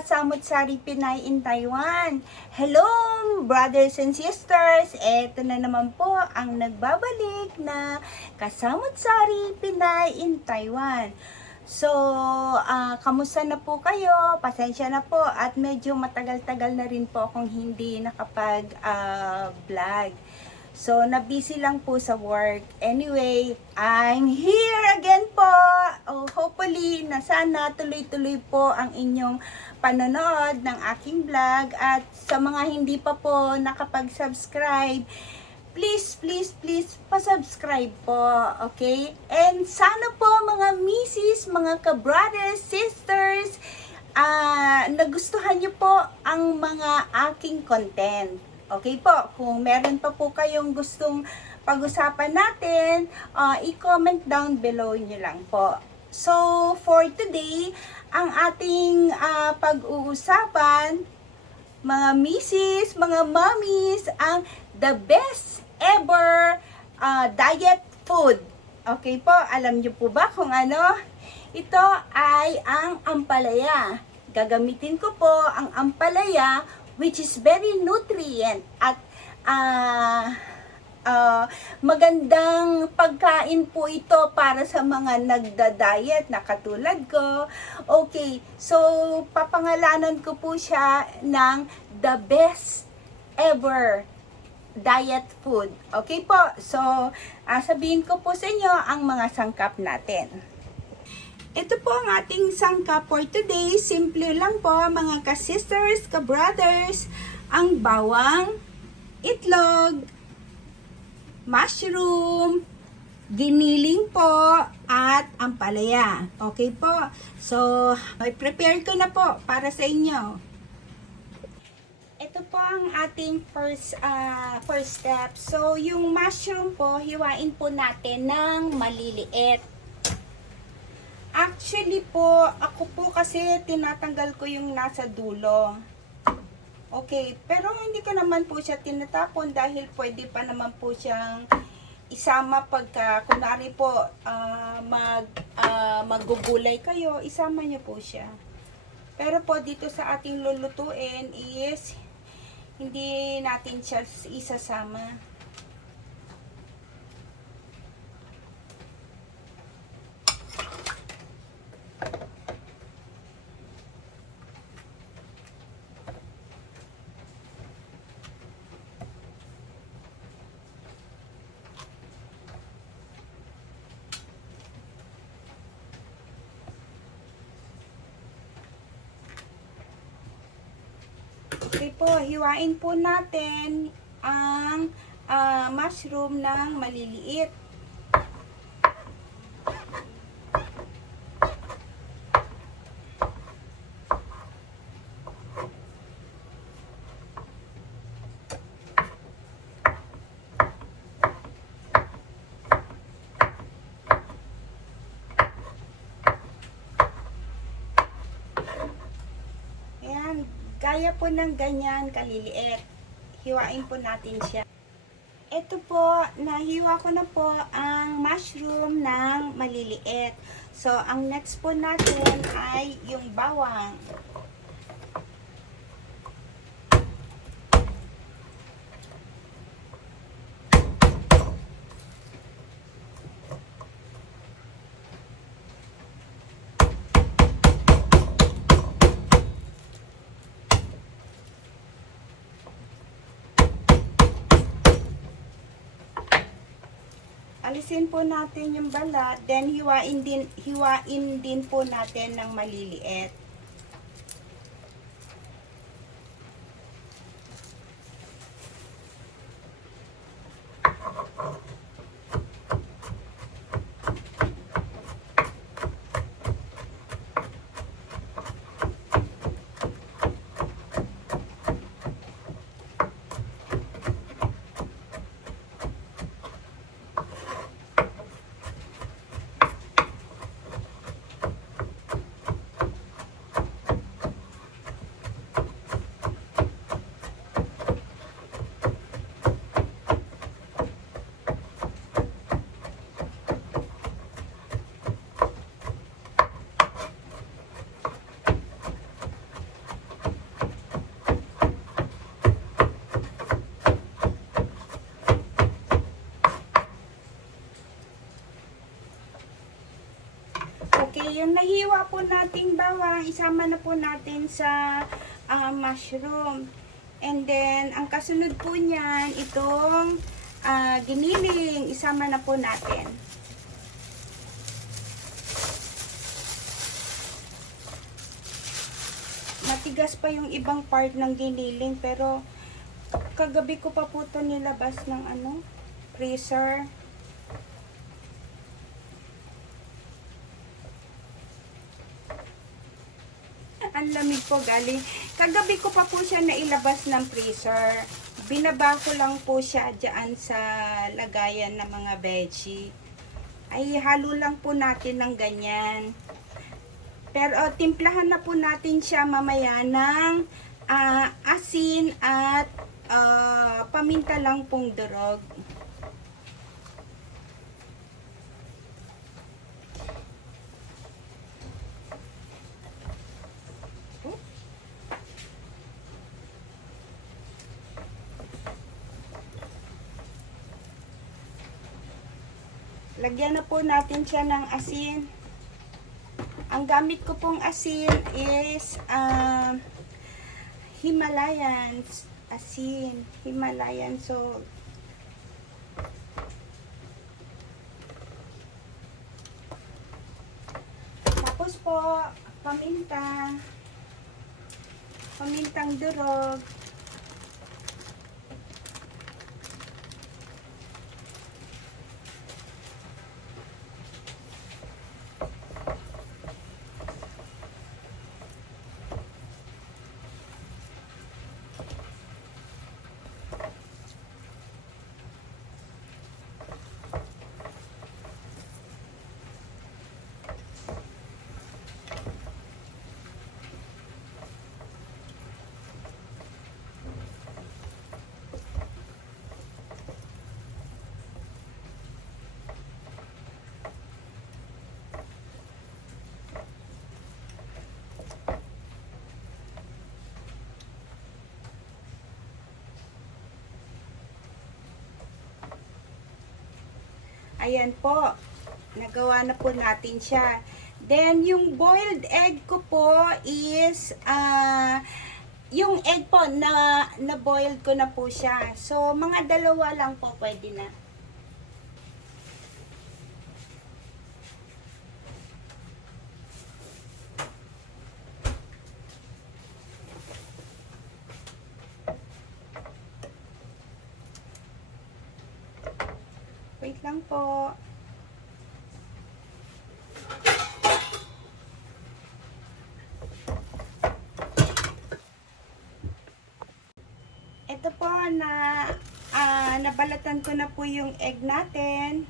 Kasamot-Sari Pinay in Taiwan. Hello, brothers and sisters! Eto na naman po ang nagbabalik na Kasamot-Sari Pinay in Taiwan. So, kamusta na po kayo? Pasensya na po at medyo matagal-tagal na rin po akong hindi nakapag-vlog. So, na-busy lang po sa work. Anyway, I'm here again po. Hopefully, na sana tuloy-tuloy po ang inyong panonood ng aking vlog. At sa mga hindi pa po nakapag-subscribe, please, pa-subscribe po. Okay? And sana po mga misis, mga ka-brothers, sisters, nagustuhan nyo po ang mga aking content. Okay po, kung meron pa po kayong gustong pag-usapan natin, i-comment down below nyo lang po. So, for today, ang ating pag-uusapan, mga misis, mga mommies, ang the best ever diet food. Okay po, alam nyo po ba kung ano? Ito ay ang ampalaya. Gagamitin ko po ang ampalaya, which is very nutrient at magandang pagkain po ito para sa mga nagda-diet na katulad ko. Okay, so papangalanan ko po siya ng the best ever diet food. Okay po, so sabihin ko po sa inyo ang mga sangkap natin. Ito po ang ating sangkap for today. Simple lang po mga ka-sisters, ka-brothers. Ang bawang, itlog, mushroom, giniling po, at ampalaya. Okay po. So, may prepare ko na po para sa inyo. Ito po ang ating first step. So, yung mushroom po, hiwain po natin ng maliliit. Actually po, ako po kasi tinatanggal ko yung nasa dulo. Okay, pero hindi ko naman po siya tinatapon dahil pwede pa naman po siyang isama pagka, kunwari po, maggugulay kayo, isama niyo po siya. Pero po dito sa ating lulutuin is, hindi natin siya isasama. Okay po, hiwain po natin ang mushroom ng maliliit. Ayan. Gaya po ng ganyan kaliliit. Hiwain po natin siya. Ito po, nahiwa ko na po ang mushroom ng maliliit. So, ang next po natin ay yung bawang. Alisin po natin yung balat, then hiwain din po natin ng maliliit. Okay, yung nahiwa po nating bawang, isama na po natin sa mushroom. And then, ang kasunod po niyan, itong giniling, isama na po natin. Matigas pa yung ibang part ng giniling, pero kagabi ko pa po ito nilabas ng freezer. Ang lamig po galing. Kagabi ko pa po siya nailabas ng freezer. Binaba ko lang po siya dyan sa lagayan ng mga veggie. Ay halo lang po natin ng ganyan. Pero timplahan na po natin siya mamaya ng asin at paminta lang pong durog. Lagyan na po natin siya ng asin. Ang gamit ko pong asin is Himalayan asin. Himalayan salt. Tapos po, paminta. Pamintang durog. Ayan po. Nagawa na po natin siya. Then, yung boiled egg ko po is, yung egg po, na-boiled ko na po siya. So, mga dalawa lang po pwede na. Wait lang po. Ito po nabalatan ko na po yung egg natin.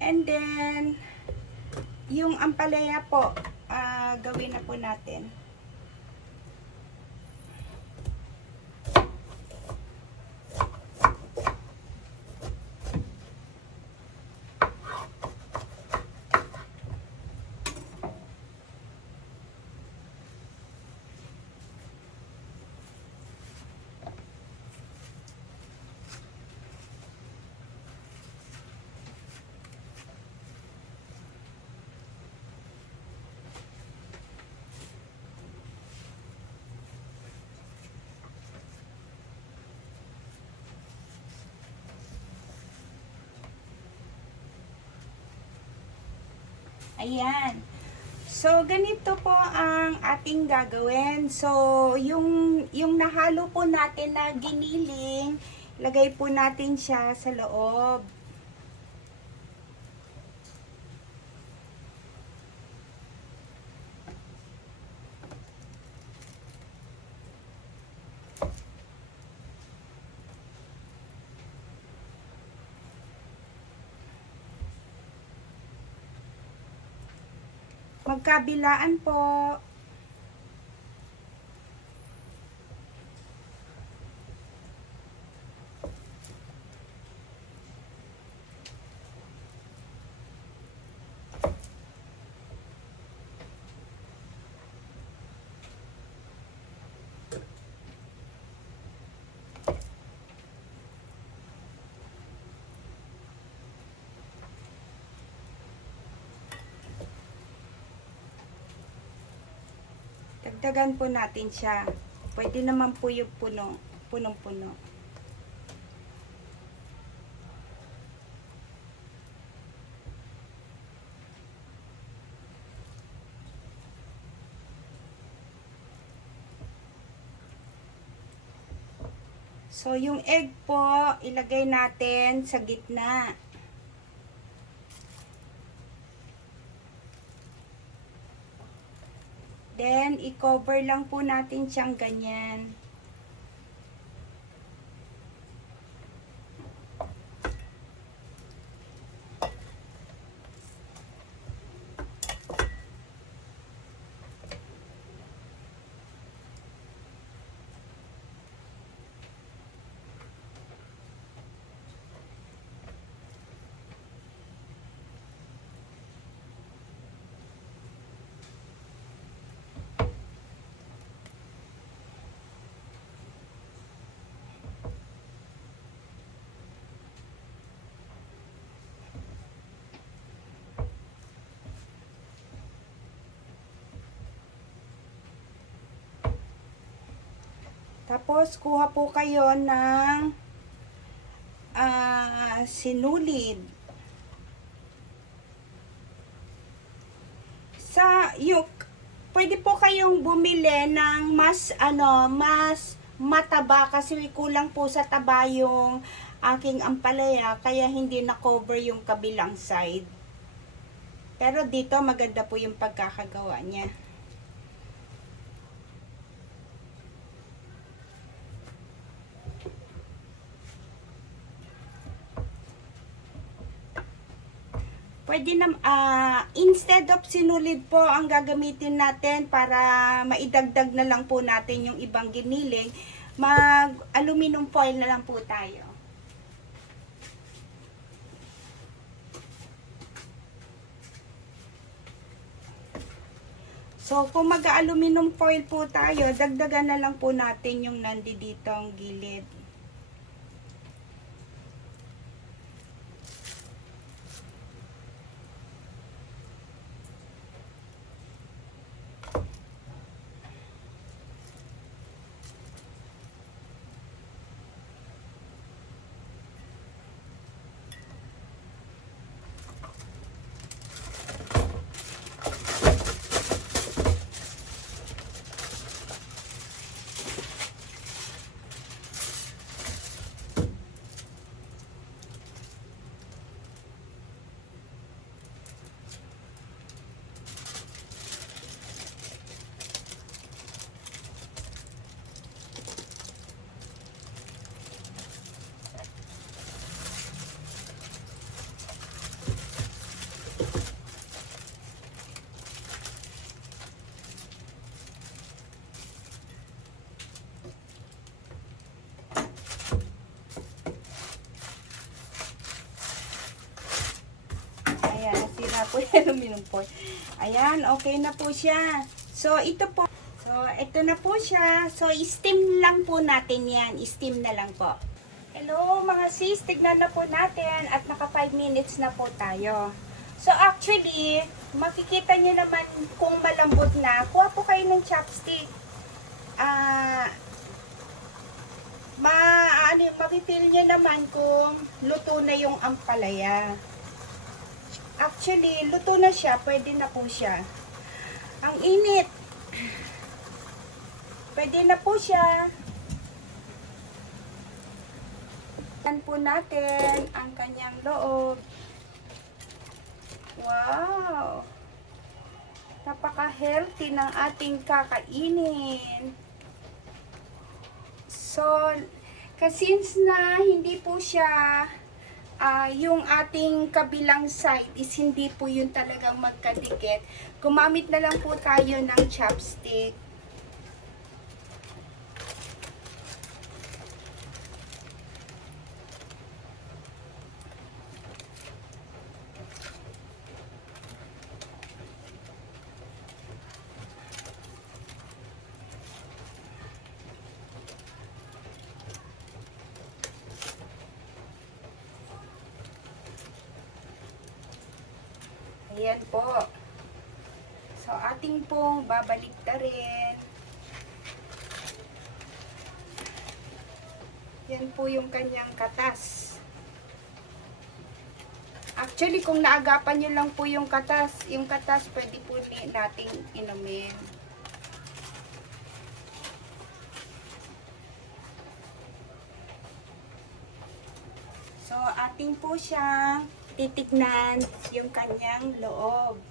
And then yung ampalaya po gawin na po natin. Ayan. So, ganito po ang ating gagawin. So, yung nahalo po natin na giniling, lagay po natin siya sa loob. Magkabilaan po. dagdagan po natin siya. Pwede naman po yung punong-puno. So, yung egg po, ilagay natin sa gitna. Then, i-cover lang po natin siyang ganyan. Tapos, kuha po kayo ng sinulid. Pwede po kayong bumili ng mas mataba kasi kulang po sa taba yung aking ampalaya, kaya hindi na-cover yung kabilang side. Pero dito, maganda po yung pagkakagawa niya. Pwede na, instead of sinulid po ang gagamitin natin para maidagdag na lang po natin yung ibang giniling, mag-aluminum foil na lang po tayo. So, kung mag-aluminum foil po tayo, dagdagan na lang po natin yung nandito ang gilid. Po yung aluminum foil. Ayan, okay na po siya. So, ito po. So, ito na po siya. So, steam lang po natin yan. Steam na lang po. Hello mga sis, tignan na po natin at naka 5 minutes na po tayo. So, actually, makikita nyo naman kung malambot na. Kuha po kayo ng chopstick. Mapipil nyo naman kung luto na yung ampalaya. Actually, luto na siya. Pwede na po siya. Ang init. Pwede na po siya. Tignan po natin ang kanyang loob. Wow! Napaka-healthy ng ating kakainin. So, since na hindi po siya yung ating kabilang side is hindi po yun talagang magkadikit. Gumamit na lang po tayo ng chopstick. Ayan po. So, ating pong babalik na rin. Yan po yung kanyang katas. Actually, kung naagapan nyo lang po yung katas pwede po nating inumin. So, ating po siyang titignan yung kanyang loob.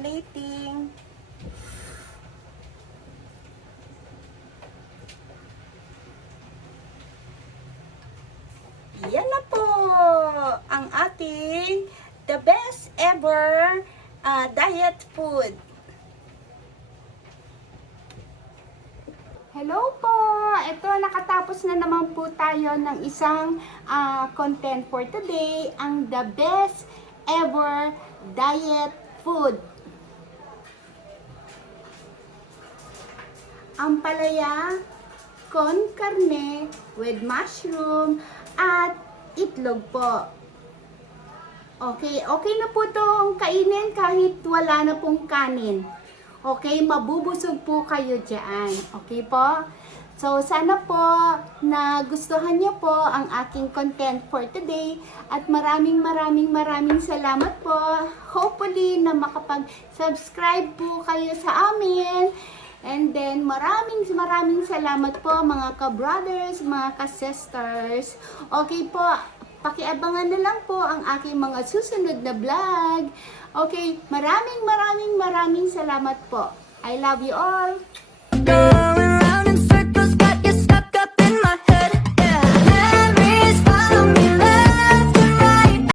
Plating. Yan na po ang ating the best ever diet food. Hello po! Ito, nakatapos na naman po tayo ng isang content for today, ang the best ever diet food. Ampalaya con carne with mushroom at itlog po. Okay, okay na po itong kainin kahit wala na pong kanin. Okay, mabubusog po kayo dyan. Okay po? So, sana po na gustuhan niyo po ang aking content for today at maraming salamat po. Hopefully na makapag-subscribe po kayo sa amin. And then, maraming salamat po mga ka-brothers, mga ka-sisters. Okay po, pakiabangan na lang po ang aking mga susunod na vlog. Okay, maraming salamat po. I love you all.